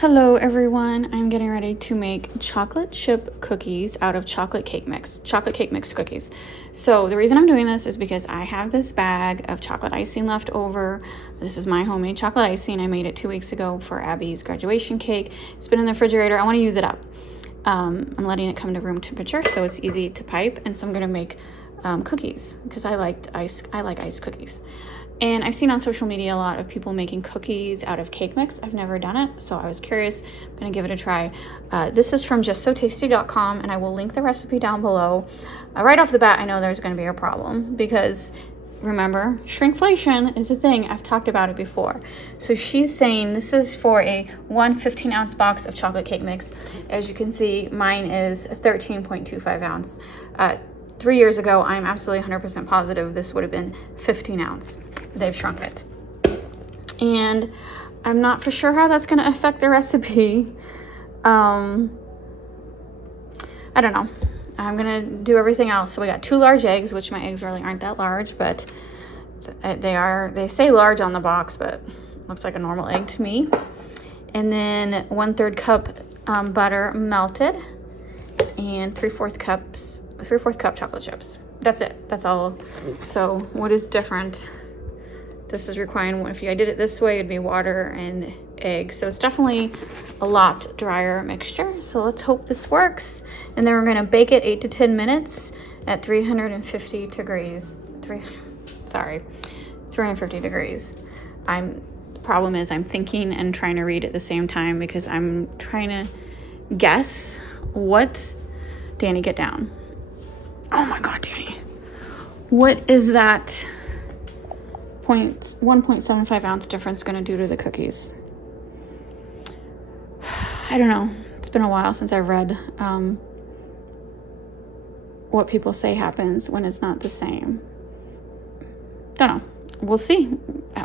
Hello everyone, I'm getting ready to make chocolate chip cookies out of chocolate cake mix cookies. So the reason I'm doing this is because I have this bag of chocolate icing left over. This is my homemade chocolate icing. I made it 2 weeks ago for Abby's graduation cake. It's been in the refrigerator. I want to use it up. I'm letting it come to room temperature so it's easy to pipe, and so I'm gonna make cookies because I like ice cookies. And I've seen on social media a lot of people making cookies out of cake mix. I've never done it, so I was curious. I'm gonna give it a try. This is from justsotasty.com, and I will link the recipe down below. Right off the bat, I know there's gonna be a problem because remember, shrinkflation is a thing. I've talked about it before. So she's saying this is for a 15-ounce box of chocolate cake mix. As you can see, mine is 13.25 ounce. 3 years ago, I'm absolutely 100% positive this would have been 15 ounce. They've shrunk it. And I'm not for sure how that's going to affect the recipe. I don't know. I'm going to do everything else. So we got 2 large eggs, which my eggs really aren't that large, but they say large on the box, but looks like a normal egg to me. And then 1/3 cup butter melted, and 3/4 cup chocolate chips. That's it. That's all. So what is different? This is requiring, if I did it this way, it'd be water and egg. So it's definitely a lot drier mixture. So let's hope this works. And then we're gonna bake it 8 to 10 minutes at 350 degrees. 350 degrees. The problem is I'm thinking and trying to read at the same time because I'm trying to guess what, Danny, get down. Oh my God, Danny. What is that 1.75 ounce difference going to do to the cookies? I don't know. It's been a while since I've read what people say happens when it's not the same. Don't know. We'll see. I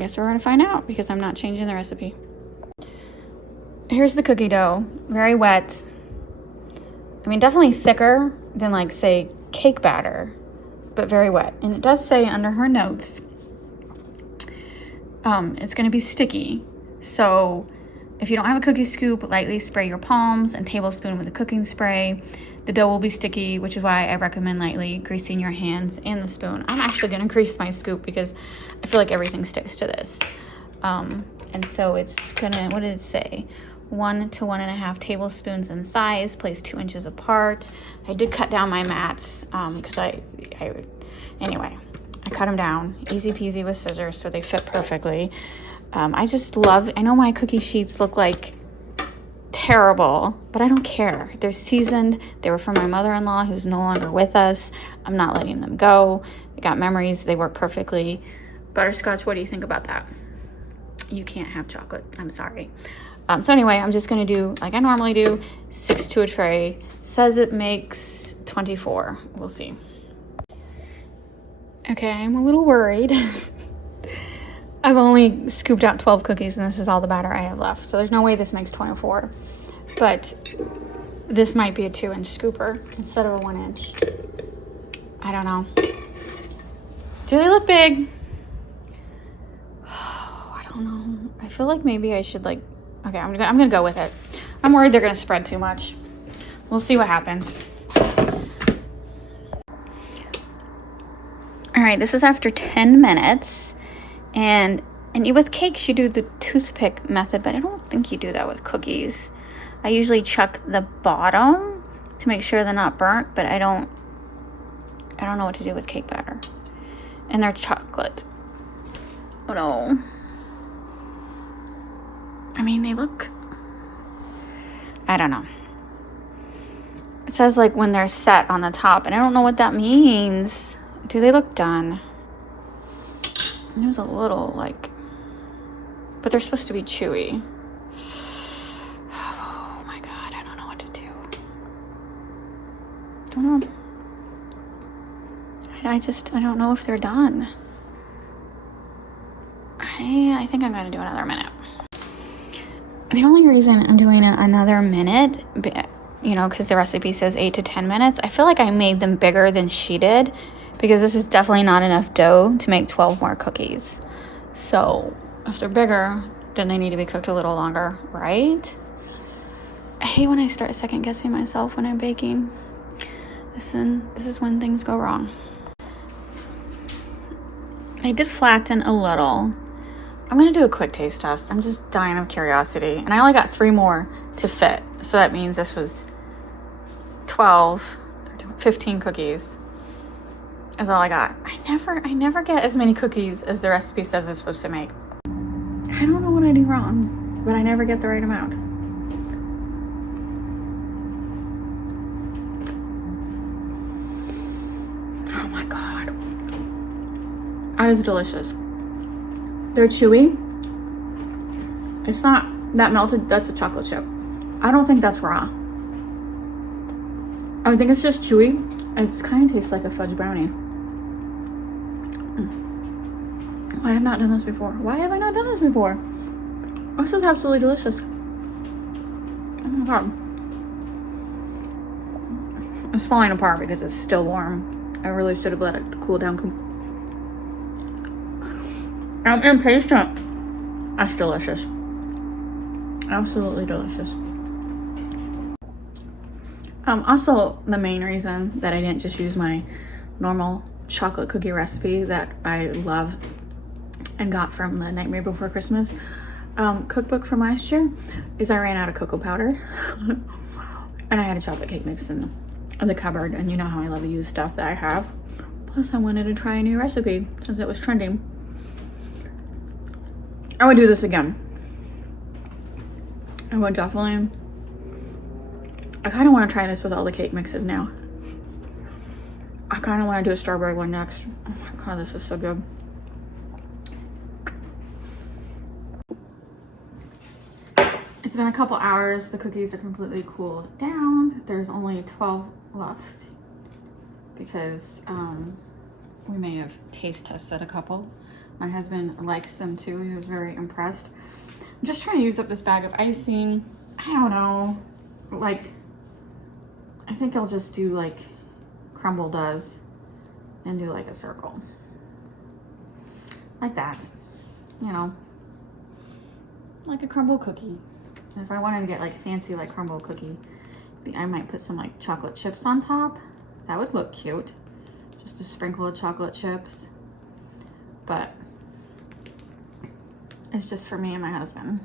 guess we're going to find out because I'm not changing the recipe. Here's the cookie dough. Very wet. I mean, definitely thicker than, like, say, cake batter, but very wet. And it does say under her notes, it's going to be sticky. So if you don't have a cookie scoop, lightly spray your palms and tablespoon with a cooking spray. The dough will be sticky, which is why I recommend lightly greasing your hands and the spoon. I'm actually going to grease my scoop because I feel like everything sticks to this. And so it's going to, what did it say? 1 to 1.5 tablespoons in size, placed 2 inches apart. I did cut down my mats because anyway, I cut them down, easy peasy with scissors, so they fit perfectly. I know my cookie sheets look like terrible, but I don't care. They're seasoned. They were from my mother-in-law who's no longer with us. I'm not letting them go. They got memories. They work perfectly. Butterscotch, what do you think about that? You can't have chocolate. I'm sorry. So anyway, I'm just going to do, like I normally do, 6 to a tray. Says it makes 24. We'll see. Okay, I'm a little worried. I've only scooped out 12 cookies, and this is all the batter I have left. So there's no way this makes 24. But this might be a 2-inch scooper instead of a 1-inch. I don't know. Do they look big? Oh, I don't know. I feel like maybe I should, like... Okay, I'm gonna go with it. I'm worried they're gonna spread too much. We'll see what happens. All right, this is after 10 minutes. And with cakes, you do the toothpick method, but I don't think you do that with cookies. I usually chuck the bottom to make sure they're not burnt, but I don't know what to do with cake batter. And they're chocolate. Oh no. I mean, they look, I don't know. It says like when they're set on the top, and I don't know what that means. Do they look done? There's a little like, but they're supposed to be chewy. Oh my God, I don't know what to do. Don't know. I don't know if they're done. I think I'm gonna do another minute. The only reason I'm doing another minute, because the recipe says 8 to 10 minutes, I feel like I made them bigger than she did because this is definitely not enough dough to make 12 more cookies. So if they're bigger, and they need to be cooked a little longer, right? I hate when I start second guessing myself when I'm baking. Listen, this is when things go wrong. I did flatten a little. I'm gonna do a quick taste test. I'm just dying of curiosity. And I only got 3 more to fit. So that means this was 12, 15 cookies is all I got. I never get as many cookies as the recipe says it's supposed to make. I don't know what I do wrong, but I never get the right amount. Oh my God. That is delicious. They're chewy. It's not that melted. That's a chocolate chip. I don't think that's raw. I think it's just chewy. It kind of tastes like a fudge brownie. I have not done this before. Why have I not done this before? This is absolutely delicious. Oh my God. It's falling apart because it's still warm. I really should have let it cool down. I'm impatient. That's delicious. Absolutely delicious. Also, the main reason that I didn't just use my normal chocolate cookie recipe that I love and got from the Nightmare Before Christmas cookbook from last year is I ran out of cocoa powder. And I had a chocolate cake mix in the cupboard, and you know how I love to use stuff that I have. Plus, I wanted to try a new recipe since it was trending. I would do this again. I would definitely. I kind of want to try this with all the cake mixes now. I kind of want to do a strawberry one next. Oh my God, this is so good. It's been a couple hours. The cookies are completely cooled down. There's only 12 left because we may have taste tested a couple. My husband likes them too. He was very impressed. I'm just trying to use up this bag of icing. I don't know. Like, I think I'll just do like Crumble does and do like a circle. Like that. You know. Like a crumble cookie. And if I wanted to get like fancy like crumble cookie, I might put some like chocolate chips on top. That would look cute. Just a sprinkle of chocolate chips. But it's just for me and my husband.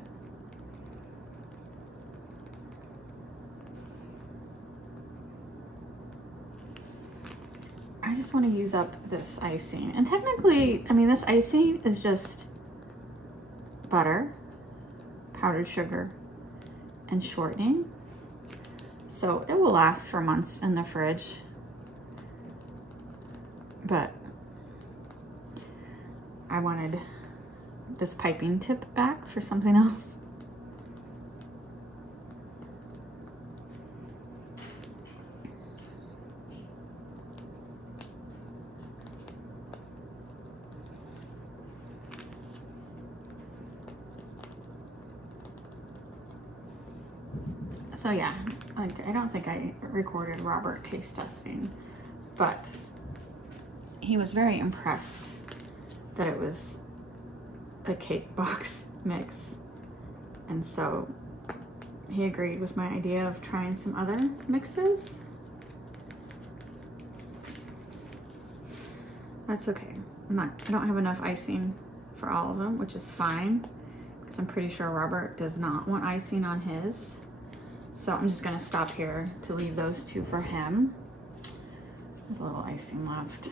I just want to use up this icing. And technically, I mean, this icing is just butter, powdered sugar, and shortening. So it will last for months in the fridge. But I wanted this piping tip back for something else. So yeah, like I don't think I recorded Robert taste testing, but he was very impressed that it was a cake box mix. And so he agreed with my idea of trying some other mixes. That's okay. I don't have enough icing for all of them, which is fine, because I'm pretty sure Robert does not want icing on his. So I'm just gonna stop here to leave those two for him. There's a little icing left.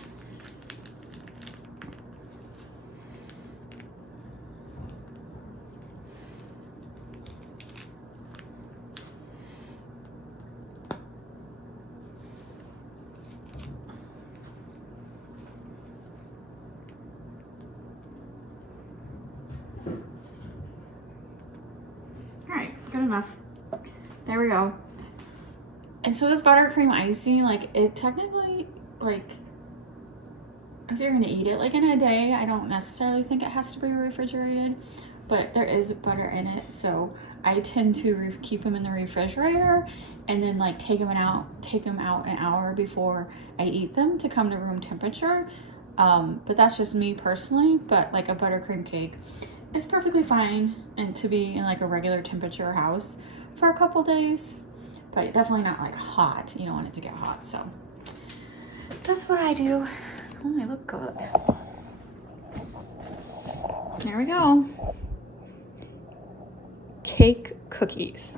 All right, good enough. There we go. And so this buttercream icing, like it technically, like if you're gonna eat it like in a day, I don't necessarily think it has to be refrigerated, but there is butter in it. So I tend to keep them in the refrigerator and then like take them out an hour before I eat them to come to room temperature. But that's just me personally. But like a buttercream cake it's perfectly fine and to be in like a regular temperature house for a couple days, but definitely not like hot. You don't want it to get hot, so that's what I do. Oh, they look good. There we go. Cake cookies.